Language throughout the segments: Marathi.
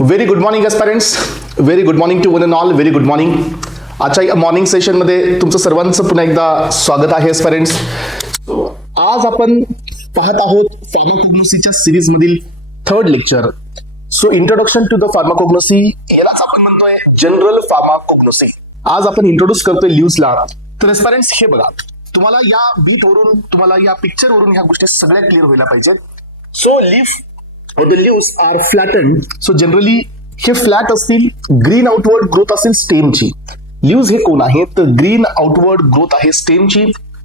Very good morning aspirants, very good morning to one and all, very good morning. आजच्या या मॉर्निंग सेशनमध्ये तुमचं सर्वांचं पुन्हा एकदा स्वागत आहे एस्पायरंट्स. आज आपण पाहत आहोत फार्माकोग्नोसीच्या सिरीज मधील third lecture. So introduction to the pharmacognosy, यालाच आपण म्हणतोय जनरल फार्माकोग्नोसी. आज आपण इंट्रोड्यूस करतोय लीव्हजला. तर एस्पायरंट्स हे बघा, तुम्हाला या बीट वरून, तुम्हाला या पिक्चर वरून ह्या गोष्टी सगळ्या क्लिअर व्हायला पाहिजेत. So leaf the leaves are flatten. So generally हे फ्लॅट असतील, ग्रीन आउटवर्ड ग्रोथ असेल स्टेमची. लीव्स हे कोण आहे तर ग्रीन आउटवर्ड ग्रोथ आहे स्टेमची.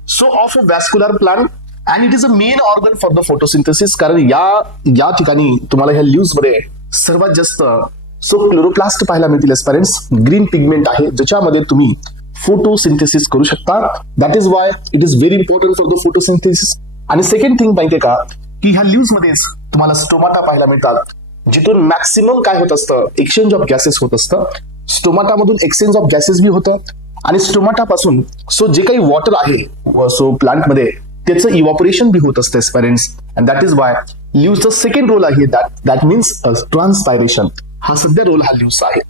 So of a vascular plant and it is a main organ for the photosynthesis. कारण या ठिकाणी तुम्हाला ह्या लीव्स मध्ये सर्वात जास्त क्लोरोप्लास्ट पाहायला मिळतील एस्पायरंट्स. ग्रीन पिगमेंट आहे ज्याच्यामध्ये तुम्ही फोटोसिंथेसिस करू शकता. That is why it is very important for the photosynthesis. आणि सेकंड थिंग माहितीये का की ह्या लीव्स मध्येच तुम्हाला स्टोमाटा पाहायला मिळतात, जिथून मॅक्सिमम काय होत असतं, एक्सचेंज ऑफ गॅसेस होत असतं. स्टोमाटामधून एक्सचेंज ऑफ गॅसेस बी होतं आणि स्टोमाटापासून जे काही वॉटर आहे प्लांटमध्ये त्याचं इव्हॅपोरेशन बी होत असतं parents. And that is why लीव्सचा सेकंड रोल आहे दॅट मीन्स ट्रान्सपायरेशन. हा सध्या रोल हा लीव्सचा आहे.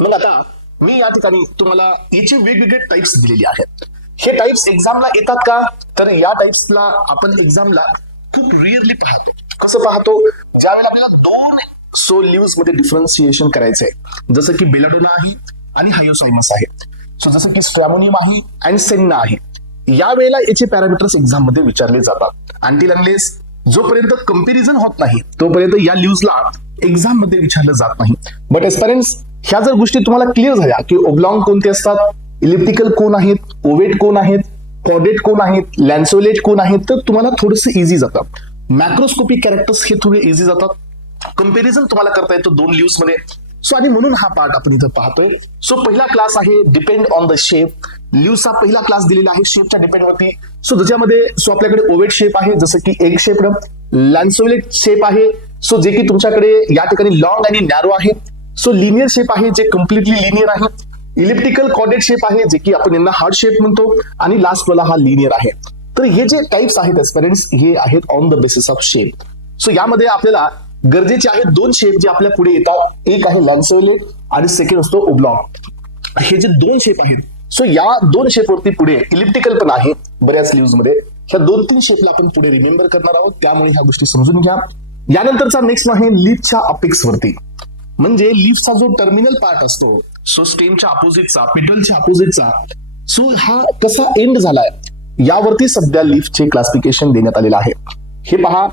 मग आता मी या ठिकाणी तुम्हाला याचे वेगवेगळे टाइप्स दिलेले आहेत. हे टाइप्स एक्झामला येतात का तर या टाइप्सला आपण एक्झामला खूप रिअरली पाहतो. कसं पाहतो, ज्यावेळेला आपल्याला दोन लीव्स मध्ये डिफरन्सिएशन करायचंय, जसं की बेलाडोना आहे आणि हायोसायमस आहे. सो जसं की स्ट्रॅमोनियम आहे आणि सेन्ना आहे. या वेळेला याचे पॅरामीटर्स एक्झाम मध्ये विचारले जातात. अनटिल अनलेस जोपर्यंत कंपॅरिझन होत नाही तोपर्यंत या लीव्सला एक्झाम मध्ये विचारलं जात नाही. बट एस्पायरंट्स, ह्या जर गोष्टी तुम्हाला क्लिअर झाल्या की ओब्लॉंग कोणते असतात, इलिप्टिकल कोण आहेत, ओवेट कोण आहेत, कॉर्डेट कोण आहेत, लॅन्सोलेट कोण आहेत, तर तुम्हाला थोडंसं इझी जातं. मॅक्रोस्कोपिक कॅरेक्टर्स हे थोडे इझी जातात. कंपॅरिझन तुम्हाला करता येतं दोन लीव्स मध्ये. सो आणि म्हणून हा पार्ट आपण इथं पाहतोय. सो पहिला क्लास आहे डिपेंड ऑन द शेप. लीव्सचा पहिला क्लास दिलेला आहे शेपच्या डिपेंड वरती. सो ज्याच्यामध्ये आपल्याकडे ओवेट शेप आहे जसं की एग शेप, लॅन्सोलेट शेप आहे जे की तुमच्याकडे या ठिकाणी लॉंग आणि नॅरो आहे. सो लिनियर शेप आहे जे कम्प्लिटली लिनियर आहे. इलिप्टिकल कॉर्डेट शेप आहे जे की आपण यांना हार्ड शेप म्हणतो. आणि लास्ट वाला हा लिनियर आहे. तर हे जे टाइप्स आहेत एस्पेरेंट्स हे आहेत on the basis of shape. So यामध्ये आपल्याला गरजेचे आहेत दोन शेप जे आपल्या पुढे येतात. एक आहे लॅन्सोलेट आणि सेकंड असतो ओब्लॉंग. हे जे दोन शेप आहेत, सो या दोन शेपवरती पुढे इलिप्टिकल पण आहे बऱ्याच लीव्स मध्ये. ह्या 2-3 शेपला आपण पुढे रिमेंबर करणार आहोत, त्यामुळे ह्या गोष्टी समजून घ्या. यानंतरचा नेक्स्ट आहे लीफच्या अपेक्स वरती. म्हणजे लीफचा जो टर्मिनल पार्ट असतो, स्टेमच्या अपोजिटचा, पेटलच्या अपोजिटचा, सो हा कसा एंड झालाय यावरती सध्या लीफचे क्लासिफिकेशन देण्यात आलेलं आहे. हे पहा,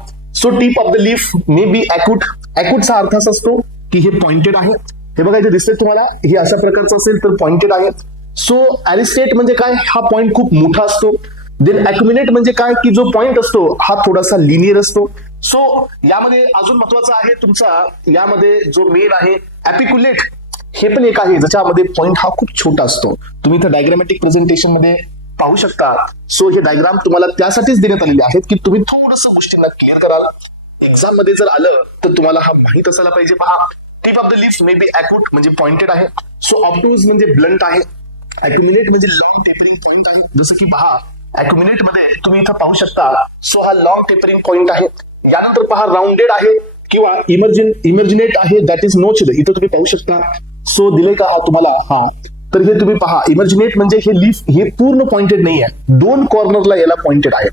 tip of the leaf may be acute. ॲक्यूटचा अर्थ असा असतो की हे पॉइंटेड आहे. हे बघा इथे दिसतंय तुम्हाला, हे अशा प्रकारचं असेल तर पॉइंटेड आहे. सो ॲरिस्टेट म्हणजे काय, हा पॉइंट खूप मोठा असतो. देन ॲक्युमिनेट म्हणजे काय की जो पॉइंट असतो हा थोडासा लिनियर असतो. सो यामध्ये अजून महत्वाचा आहे तुमचा, यामध्ये जो मेन आहे ॲपिक्युलेट, हे पण एक आहे ज्याच्यामध्ये पॉइंट हा खूप छोटा असतो. तुम्ही इथं डायग्रामॅटिक प्रेझेंटेशन मध्ये पाहू शकता. सो हे डायग्राम तुम्हाला त्यासाठीच देण्यात आलेले आहेत की तुम्ही थोडंसं गोष्टींना क्लिअर कराल. एक्झाम मध्ये जर आलं तर तुम्हाला हा माहित असायला पाहिजे. पहा, tip of the leaf may be acute म्हणजे पॉइंटेड आहे. सो ऑब्ट्यूज म्हणजे ब्लंट आहे. ॲक्युमिलेट म्हणजे लॉंग टेपरिंग पॉइंट आहे. जसं की पहा, ॲक्युमिलेट मध्ये तुम्ही इथं पाहू शकता. सो हा लॉंग टेपरिंग पॉइंट आहे. यानंतर पहा, राउंडेड आहे किंवा इमर्जिनेट आहे, दॅट इज नोच्ड. इथं तुम्ही पाहू शकता. सो दिले का हा तुम्हाला, हा तर हे तुम्ही पहा, इमर्जिनेट म्हणजे हे लीफ हे पूर्ण पॉइंटेड नाही आहे, दोन कॉर्नरला याला पॉइंटेड आहे.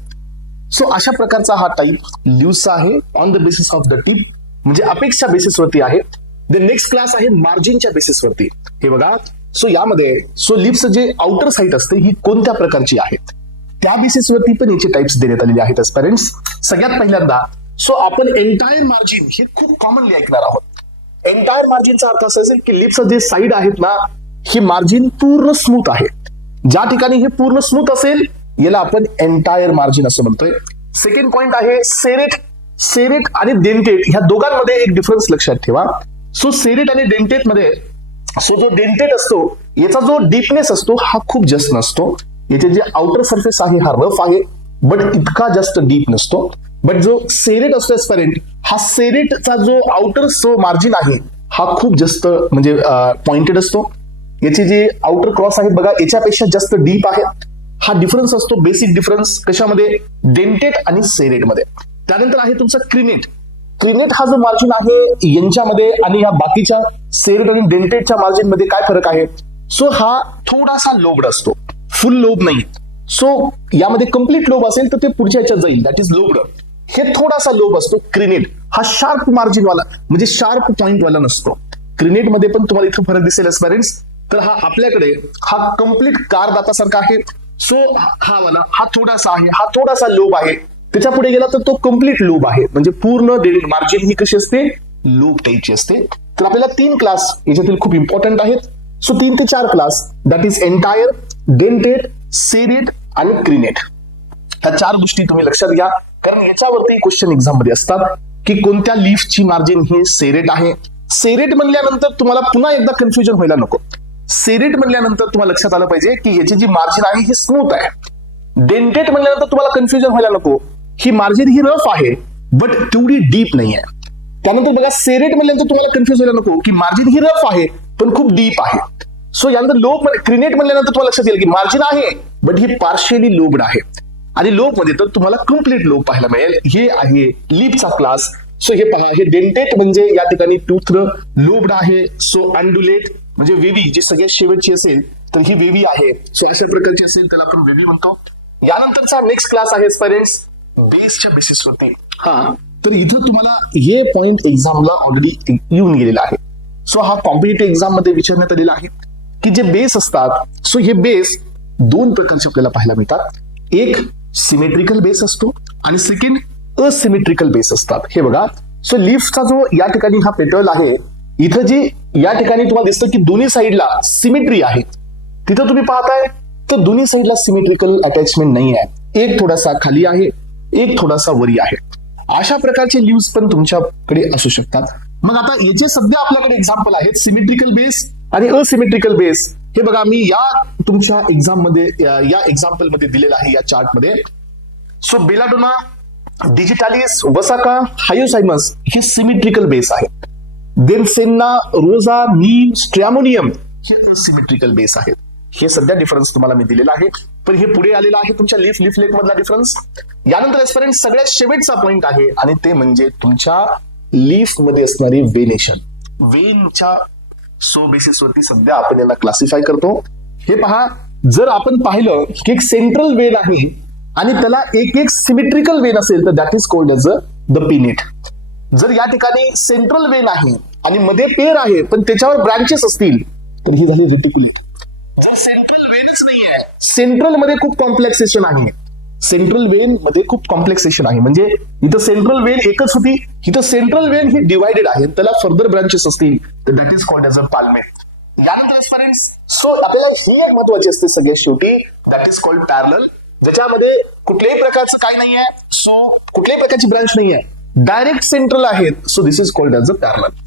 सो अशा प्रकारचा हा टाइप लीव्सचा आहे on the basis of the tip, म्हणजे अपेक्सच्या बेसिसवरती आहे. द नेक्स्ट क्लास आहे मार्जिनच्या बेसिसवरती. हे बघा, यामध्ये लीव्सचं जे आउटर साईड असते ही कोणत्या प्रकारची आहे त्या बेसिसवरती पण याचे टाइप्स देण्यात आलेले आहेत एस्पायरंट्स. सगळ्यात पहिल्यांदा आपण एंटायर मार्जिन हे खूप कॉमनली ऐकणार आहोत. एंटायर मार्जिनचा अर्थ असा असेल की लीव्सचं जे साईड आहेत ना, ही मार्जिन पूर्ण स्मूथ आहे. ज्या ठिकाणी हे पूर्ण स्मूथ असेल याला आपण एंटायर मार्जिन असं म्हणतोय. सेकंड पॉइंट आहे सेरेट. सेरेट आणि डेंटेट ह्या दोघांमध्ये एक डिफरन्स लक्षात ठेवा. सेरेट आणि डेंटेट मध्ये जो डेंटेट असतो याचा जो डीपनेस असतो हा खूप जास्त नसतो. याचे जे आउटर सरफेस आहे हा रफ आहे बट इतका जास्त डीप नसतो. बट जो सेरेट असतो एस्पायरंट, हा सेरेटचा जो आउटर मार्जिन आहे हा खूप जास्त म्हणजे पॉइंटेड असतो. याची जी आउटर क्रॉस आहे बघा याच्यापेक्षा जास्त डीप आहे. हा डिफरन्स असतो, बेसिक डिफरन्स कशामध्ये, डेंटेट आणि सेरेट मध्ये. त्यानंतर आहे तुमचं क्रिनेट. क्रिनेट हा जो मार्जिन आहे यांच्यामध्ये आणि या बाकीच्या सेरेट आणि डेंटेटच्या मार्जिन मध्ये काय फरक आहे? सो हा थोडासा लोब्ड असतो, फुल लोब नाही. सो यामध्ये कम्प्लीट लोब असेल तर ते पुढच्या याच्यात जाईल, दॅट इज लोब्ड. हे थोडासा लोब असतो. क्रिनेट हा शार्प मार्जिन वाला म्हणजे शार्प पॉइंट वाला नसतो. क्रिनेट मध्ये पण तुम्हाला इथं फरक दिसेल एस्पायरंट्स. तर हा आपल्याकडे हा कम्प्लीट कार दातासारखा आहे. सो हा वाला हा थोडासा आहे, हा थोडासा लोब आहे. त्याच्या पुढे गेला तर तो कम्प्लीट लोब आहे, म्हणजे पूर्ण मार्जिन ही कशी असते? लोब टाईपची असते. तर आपल्याला 3 क्लास याच्यातील खूप इम्पॉर्टंट आहेत. सो 3 ते 4 class, that is entire, dentate, serrate आणि क्रिनेट. ह्या 4 गोष्टी तुम्ही लक्षात घ्या, कारण याच्यावरती क्वेश्चन एक्झाम मध्ये असतात की कोणत्या लीफची मार्जिन ही सेरेट आहे. सेरेट म्हणल्यानंतर तुम्हाला पुन्हा एकदा कन्फ्युजन व्हायला नको. सेरेट म्हणल्यानंतर तुम्हाला लक्षात आलं पाहिजे की याची जी मार्जिन आहे ही स्मूथ आहे. डेंटेट म्हणल्यानंतर तुम्हाला कन्फ्युजन व्हायला नको, ही मार्जिन ही रफ आहे बट तेवढी डीप नाही आहे. त्यानंतर बघा सेरेट म्हणल्यानंतर तुम्हाला कन्फ्युज व्हायला नको की मार्जिन ही रफ आहे पण खूप डीप आहे. सो यानंतर लोब क्रिनेट म्हणल्यानंतर तुम्हाला लक्षात येईल की मार्जिन आहे बट ही पार्शियली लोब्ड आहे. आणि लोब मध्ये तर तुम्हाला कम्प्लीट लोब पाहायला मिळेल. हे आहे लीफचा क्लास. सो हे पहा, हे डेंटेट म्हणजे या ठिकाणी टूथ लोब्ड आहे. सो अँड्युलेट म्हणजे वेवी जी सगळ्यात शेवटची असेल तर ही वेवी आहे. सो अशा प्रकारची असेल त्याला आपण वेवी म्हणतो. यानंतरचा नेक्स्ट क्लास आहे पेरेंट्स बेसच्या बेसिसवरती. तर इथं तुम्हाला हे पॉइंट एक्झामला ऑलरेडी येऊन गेलेला आहे. सो हा कॉम्पिटेटिव्ह एक्झाम मध्ये विचारण्यात आलेला आहे की जे बेस असतात, सो हे बेस 2 प्रकारचे आपल्याला पाहायला मिळतात. एक सिमेट्रिकल बेस असतो आणि सेकंड असिमेट्रिकल बेस असतात. हे बघा, सो लीफचा जो या ठिकाणी हा पेटर्न आहे, इथं जी या ठिकाणी तुम्हाला दिसतं की दोन्ही साईडला सिमेट्री आहे. तिथं तुम्ही पाहताय तर दोन्ही साईडला सिमेट्रिकल अटॅचमेंट नाही आहे. एक थोडासा खाली आहे, एक थोडासा वरी आहे. अशा प्रकारचे लीव्स पण तुमच्याकडे असू शकतात. मग आता याचे सध्या आपल्याकडे एक्झाम्पल आहेत सिमेट्रिकल बेस आणि असिमेट्रिकल बेस. हे बघा मी या तुमच्या एक्झाम मध्ये या एक्झाम्पल मध्ये दिलेलं आहे या चार्ट मध्ये. सो बेलाडोना, डिजिटालिस, वसाका, हायोसायमस हे सिमेट्रिकल बेस आहे. देन सेन्ना, रोजा, नीम, स्ट्रॅमोनियम हे असिमेट्रिकल बेस आहेत. हे सध्या डिफरन्स तुम्हाला मी दिलेला आहे, पण हे पुढे आलेलं आहे तुमच्या लीफलेट मधला डिफरन्स. यानंतर एस्पेरेंट सगळ्यात शेवटचा पॉइंट आहे आणि ते म्हणजे तुमच्या लीफ मध्ये असणारी वेनेशन. वेनच्या सो बेसिस वरती सध्या आपण यांना क्लासिफाय करतो. हे पहा, जर आपण पाहिलं की एक सेंट्रल वेन आहे आणि त्याला एक सिमेट्रिकल वेन असेल तर that is called as the pinnate. जर या ठिकाणी सेंट्रल वेन आहे आणि मध्ये पेर आहे पण त्याच्यावर ब्रांचेस असतील तर ही झाली रेटिक्युलेट. जर सेंट्रल वेनच नाही आहे, सेंट्रल मध्ये खूप कॉम्प्लेक्सेशन आहे, सेंट्रल वेन मध्ये खूप कॉम्प्लेक्सेशन आहे, म्हणजे इथं सेंट्रल वेन एकच होती, इथं सेंट्रल वेन ही डिवायडेड आहे, त्याला फर्दर ब्रांचेस असतील तर that is called as a palmate. यानंतर फ्रेंड्स, सो आपल्याला ही एक महत्वाची असते सगळ्यात शेवटी, दॅट इज कॉल्ड पॅरलल, ज्याच्यामध्ये कुठल्याही प्रकारचं काय नाही आहे, सो कुठल्याही प्रकारची ब्रांच नाही आहे, डायरेक्ट सेंट्रल आहेत. So this is called as a parallel.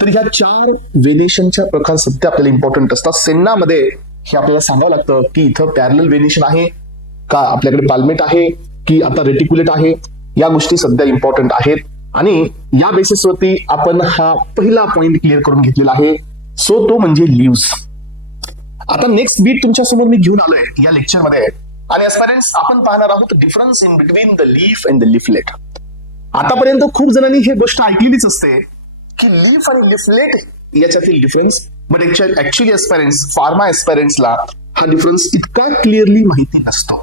तर ह्या 4 वेनेशनच्या प्रकार सध्या आपल्याला इम्पॉर्टंट असतात. सेन्नामध्ये हे आपल्याला सांगावं लागतं की इथं पॅरलल वेनेशन आहे का, आपल्याकडे पाल्मेट आहे की आता रेटिक्युलेट आहे. या गोष्टी सध्या इम्पॉर्टंट आहेत आणि या बेसिसवरती आपण हा पहिला पॉइंट क्लिअर करून घेतलेला आहे. सो तो म्हणजे लीव्स. आता नेक्स्ट बीट तुमच्या समोर मी घेऊन आलोय या लेक्चरमध्ये आणि एस्पायरंट्स आपण पाहणार आहोत difference in between the leaf and the leaflet. आतापर्यंत खूप जणांनी ही गोष्ट ऐकलेलीच असते की लीफ आणि लीफलेट याच्यातील difference, but actually aspirants, pharma एस्पायरंट्सला हा डिफरन्स इतका क्लिअरली माहिती नसतो.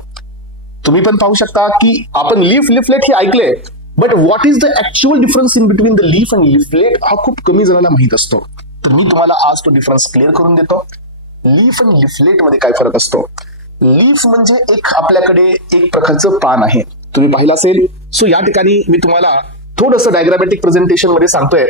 तुम्ही पण पाहू शकता की आपण लीफलेट हे ऐकले, but what is the actual difference in between the leaf and leaflet हा खूप कमी जणांना माहित असतो. तर मी तुम्हाला आज तो डिफरन्स क्लिअर करून देतो. लीफ आणि लीफलेट मध्ये काय फरक असतो. लीफ म्हणजे एक आपल्याकडे एक प्रकारचं पान आहे, तुम्ही पाहिलं असेल. सो या ठिकाणी मी तुम्हाला थोडंसं डायग्रामॅटिक प्रेझेंटेशन मध्ये सांगतोय.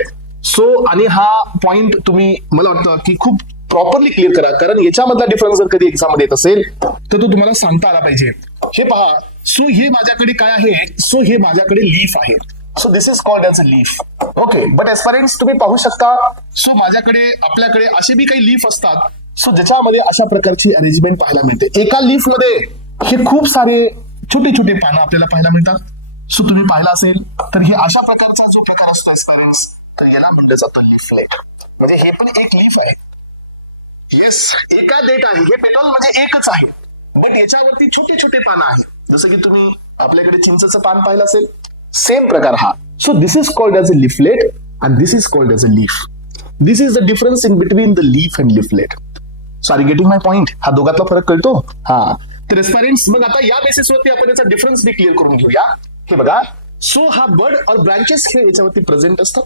सो आणि हा पॉइंट तुम्ही मला वाटतं की खूप प्रॉपरली क्लिअर करा, कारण याच्यामधला डिफरन्स जर कधी एक्झाम मध्ये येत असेल तर तो तुम्हाला सांगता आला पाहिजे. हे पहा, सो हे माझ्याकडे काय आहे, सो हे माझ्याकडे लीफ आहे. So this is called as a leaf. Okay, but aspirants तुम्ही पाहू शकता, सो माझ्याकडे आपल्याकडे असे बी काही लीफ असतात, सो ज्याच्यामध्ये अशा प्रकारची अरेंजमेंट पाहायला मिळते. एका लीफ मध्ये हे खूप सारे छोटे छोटे पानं आपल्याला पाहायला मिळतात. सो तुम्ही पाहिला असेल तर हे अशा प्रकारचा जो प्रकार असतो एस्पायरंट्स, तर याला म्हटलं जातं लीफलेट. म्हणजे हे पण एक लीफ आहे. येस, एका देठ आहे, हे पेटल म्हणजे एकच आहे, बट याच्यावरती छोटे छोटे पानं आहेत. जसं की तुम्ही आपल्याकडे चिंचेचं पान पाहिलं असेल, सेम प्रकार हा. So this is called as a leaflet and this is called as a leaf. This is the difference in between the leaf and leaflet. So are you getting my point? हा दोघातला फरक कळतो? हा. तर एस्पायरंट्स मग आता या बेसिसवरती आपण याचा डिफरन्स बी क्लिअर करून घेऊया. हे बघा. सो हा बर्ड और ब्रांचेस हे याच्यावरती प्रेझेंट असतात.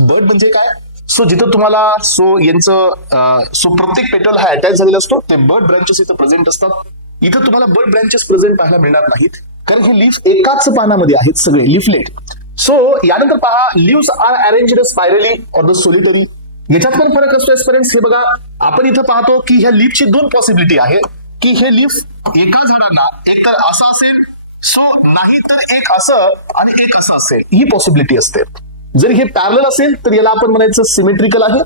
बर्ड म्हणजे काय? सो जिथं तुम्हाला सो प्रत्येक पेटल हा अटॅच झालेला असतो ते बर्ड ब्रांचेस इथं प्रेझेंट असतात. इथं तुम्हाला बर्ड ब्रांचेस प्रेझेंट पाहायला मिळणार नाहीत कारण हे लीफ एकाच पानामध्ये आहेत सगळे लिफलेट. सो यानंतर पहा lives R arranged spirally or the solitary. याच्यात पण फरक असतो एस्पिरंट्स. हे बघा आपण इथं पाहतो की ह्या लीफची दोन पॉसिबिलिटी आहे की हे लीफ एका झाडाला एक तर असं असेल सो नाही तर एक असं आणि एक असं असेल ही पॉसिबिलिटी असते. जर हे पॅरलल असेल तर याला आपण म्हणायचं सिमेट्रिकल आहे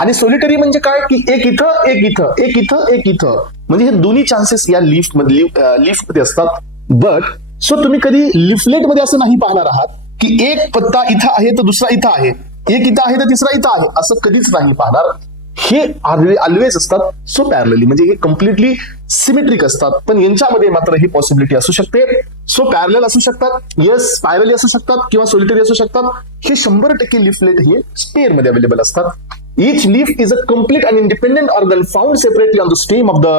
आणि सोलिटरी म्हणजे काय की एक इथं एक इथं एक इथं एक इथं म्हणजे हे दोन्ही चान्सेस या लीफ मध्ये असतात. बट सो तुम्ही कधी लिफलेट मध्ये असं नाही पाहणार आहात की एक पत्ता इथं आहे तर दुसरा इथं आहे, एक इथं आहे तर तिसरा इथं आहे, असं कधीच नाही पाहणार. हे ऑलवेज असतात सो पॅरलली म्हणजे हे कम्प्लिटली सिमेट्रिक असतात. पण यांच्यामध्ये मात्र ही पॉसिबिलिटी असू शकते. सो पॅरलल असू शकतात, येस स्पायरली असू शकतात किंवा सोलिटरी असू शकतात. हे 100% लिफलेट हे स्पेअर मध्ये अवेलेबल असतात. Each leaf is a complete and independent organ found separately on the stem of the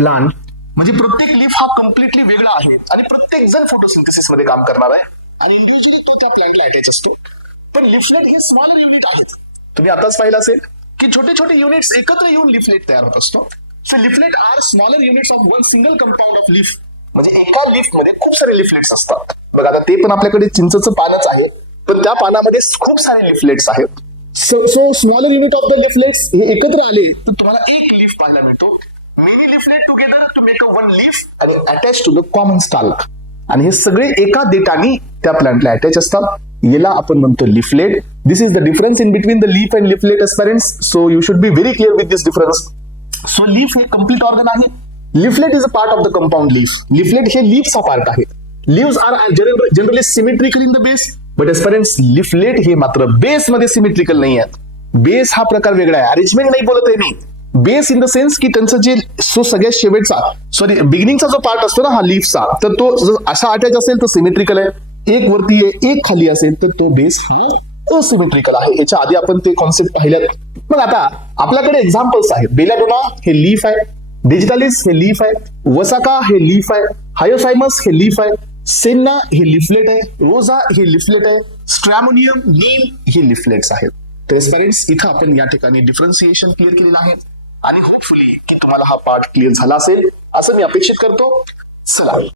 plant. म्हणजे प्रत्येक लीफ हा कम्प्लिटली वेगळा आहे आणि प्रत्येक जण फोटोसिंथेसिस मध्ये काम करणार आहे आणि इंडिव्हिज्युअली तो त्या प्लांटला अटॅच असतो. पण लिफलेट हे स्मॉलर युनिट आहेत. तुम्ही आताच पाहिलं असेल की छोटे छोटे युनिट्स एकत्र येऊन लिफलेट तयार होत असतो. So leaflet are smaller units of one single compound of leaf. म्हणजे एका लीफ मध्ये खूप सारे लिफलेट्स असतात. बघा आता ते पण आपल्याकडे चिंचचं पानच आहे पण त्या पानामध्ये खूप सारे लिफलेट्स आहेत. So smaller unit of the leaflets हे एकत्र आले तर तुम्हाला एक लीफ पाहायला मिळतो. Many leaflet together to make a one leaf आणि attach to the common stalk. आणि हे सगळे एका देठाने त्या प्लांटला अटॅच असतात. याला आपण म्हणतो leaflet. This is the difference in between the leaf and leaflet aspirants. So you should be very clear with this difference. So leaf हे कम्प्लीट ऑर्गन आहे. Leaflet is a part of the compound leaf. Leaflet हे लीफचा पार्ट आहे. Leaves are generally symmetrical in the base but aspirants leaflet हे मात्र बेस मध्ये सिमेट्रिकल नाही आहेत. बेस हा प्रकार वेगळा आहे. अरेंजमेंट नाही बोलत आहे मी. बेस इन द सेन्स की त्यांचं जे सगळ्यात शेवटचा बिगिनिंगचा जो पार्ट असतो ना हा लीफचा तर तो असा अटॅच असेल तर सिमेट्रिकल आहे. एक वरती आहे एक खाली असेल तर तो बेस हा असिमेट्रिकल आहे. याच्या आधी आपण ते कॉन्सेप्ट पाहिल्यात. मग आता आपल्याकडे एक्झाम्पल्स आहेत. बेलाडोना हे लीफ आहे, डिजिटालिस हे लीफ आहे, वसाका हे लीफ आहे, हायोसायमस हे लीफ आहे, सेन्ना हे लिफलेट आहे, रोजा हे लिफलेट आहे, स्ट्रॅमोनियम नीम हे लिफलेट्स आहेत. तर एस्पिरंट्स इथं आपण या ठिकाणी डिफरन्सिएशन क्लिअर केलेलं आहे आणि होपफुली की तुम्हाला हा पार्ट क्लिअर झाला असेल असं मी अपेक्षित करतो. चला